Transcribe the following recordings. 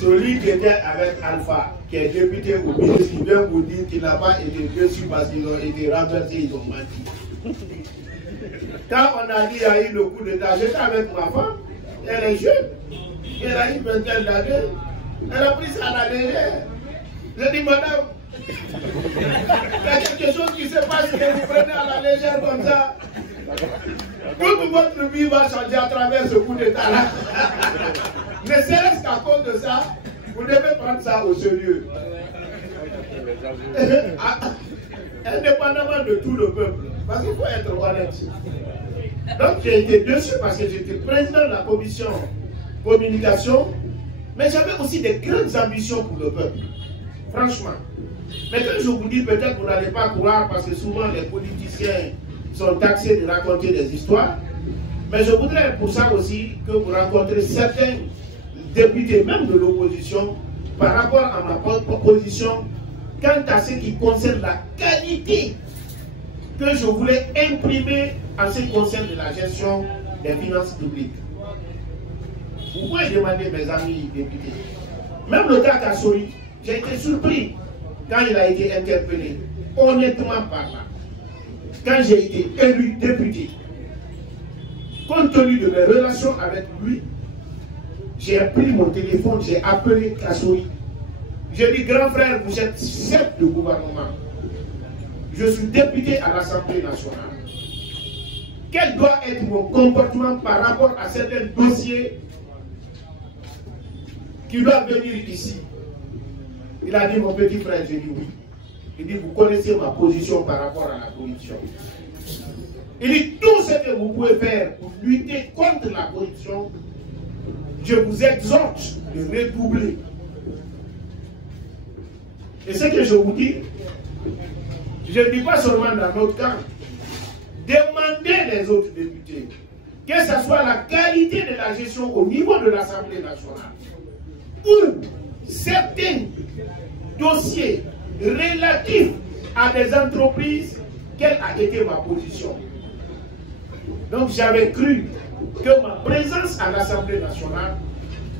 Celui qui était avec Alpha, qui est député au ministre, il vient vous dire qu'il n'a pas été déçu parce qu'ils ont été renversés, ils ont menti. Quand on a dit qu'il y a eu le coup d'État, j'étais avec ma femme, elle est jeune, elle a une vingtaine d'années, elle a pris ça à la légère. J'ai dit, madame, il y a quelque chose qui se passe que vous prenez à la légère comme ça. Toute votre vie va changer à travers ce coup d'État-là. Ne serait-ce qu'à cause de ça, vous devez prendre ça au sérieux. Indépendamment de tout le peuple. Parce qu'il faut être honnête. Donc j'ai été déçu parce que j'étais président de la commission communication, mais j'avais aussi des grandes ambitions pour le peuple. Franchement. Mais quand je vous dis, peut-être vous n'allez pas croire parce que souvent les politiciens sont taxés de raconter des histoires. Mais je voudrais pour ça aussi que vous rencontrez certains députés, même de l'opposition, par rapport à ma position, quant à ce qui concerne la qualité que je voulais imprimer en ce qui concerne la gestion des finances publiques. Vous pouvez demander, mes amis députés, même le cas Kassori, j'ai été surpris quand il a été interpellé, honnêtement parlant, quand j'ai été élu député, compte tenu de mes relations avec lui, j'ai pris mon téléphone, j'ai appelé Kassori. J'ai dit, grand frère, vous êtes chef de gouvernement. Je suis député à l'Assemblée nationale. Quel doit être mon comportement par rapport à certains dossiers qui doivent venir ici? Il a dit, mon petit frère, j'ai dit oui. Il dit, vous connaissez ma position par rapport à la corruption. Il dit, tout ce que vous pouvez faire pour lutter contre la corruption, je vous exhorte de redoubler. Et ce que je vous dis, je ne dis pas seulement dans notre camp, demandez les autres députés, que ce soit la qualité de la gestion au niveau de l'Assemblée nationale, ou certains dossiers relatifs à des entreprises, quelle a été ma position. Donc j'avais cru que ma présence à l'Assemblée nationale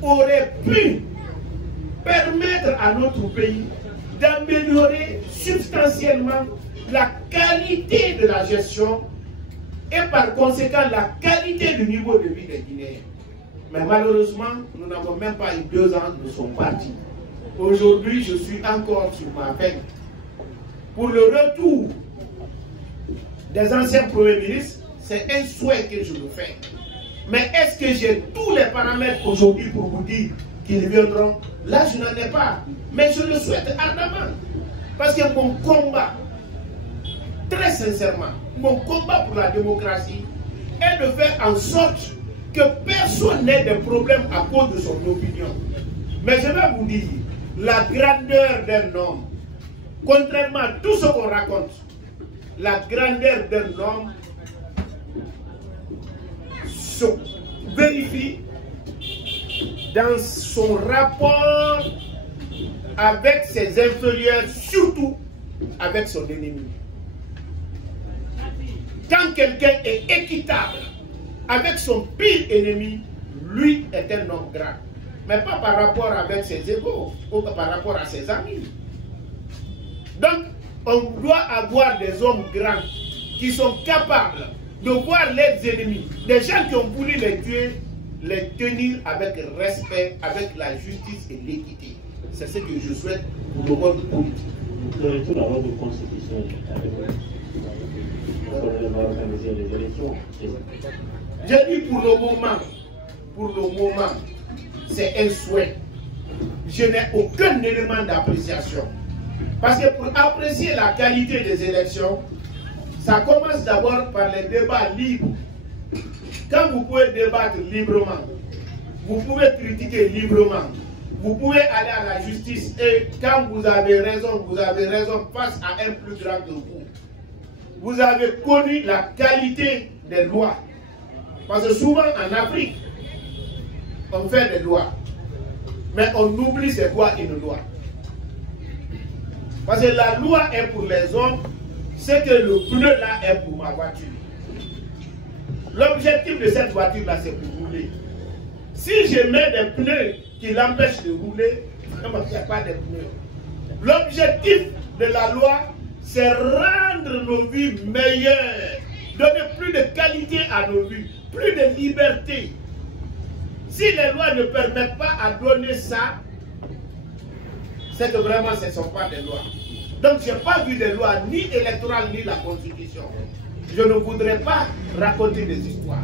aurait pu permettre à notre pays d'améliorer substantiellement la qualité de la gestion et par conséquent la qualité du niveau de vie des Guinéens. Mais malheureusement, nous n'avons même pas eu 2 ans de son parti. Aujourd'hui, je suis encore sur ma peine. Pour le retour des anciens premiers ministres, c'est un souhait que je le fais. Mais est-ce que j'ai tous les paramètres aujourd'hui pour vous dire qu'ils viendront? Là, je n'en ai pas. Mais je le souhaite ardemment. Parce que mon combat, très sincèrement, mon combat pour la démocratie est de faire en sorte que personne n'ait de problème à cause de son opinion. Mais je vais vous dire, la grandeur d'un homme, contrairement à tout ce qu'on raconte, la grandeur d'un homme se vérifie dans son rapport avec ses inférieurs, surtout avec son ennemi. Quand quelqu'un est équitable avec son pire ennemi, lui est un homme grand. Mais pas par rapport avec ses égaux ou par rapport à ses amis. Donc, on doit avoir des hommes grands qui sont capables de voir leurs ennemis, des gens qui ont voulu les tuer, les tenir avec respect, avec la justice et l'équité. C'est ce que je souhaite pour le monde politique. Le retour à l'ordre constitutionnel, on va organiser les élections. J'ai dit pour le moment, c'est un souhait. Je n'ai aucun élément d'appréciation. Parce que pour apprécier la qualité des élections, ça commence d'abord par les débats libres. Quand vous pouvez débattre librement, vous pouvez critiquer librement, vous pouvez aller à la justice et quand vous avez raison face à un plus grand que vous. Vous avez connu la qualité des lois. Parce que souvent en Afrique, on fait des lois, mais on oublie c'est quoi une loi. Parce que la loi est pour les hommes, c'est que le pneu là est pour ma voiture. L'objectif de cette voiture là, c'est pour rouler. Si je mets des pneus qui l'empêchent de rouler, vraiment, il n'y a pas de pneus. L'objectif de la loi, c'est rendre nos vies meilleures, donner plus de qualité à nos vies, plus de liberté. Si les lois ne permettent pas à donner ça, c'est que vraiment ce ne sont pas des lois. Donc je n'ai pas vu des lois ni électorales ni la Constitution. Je ne voudrais pas raconter des histoires.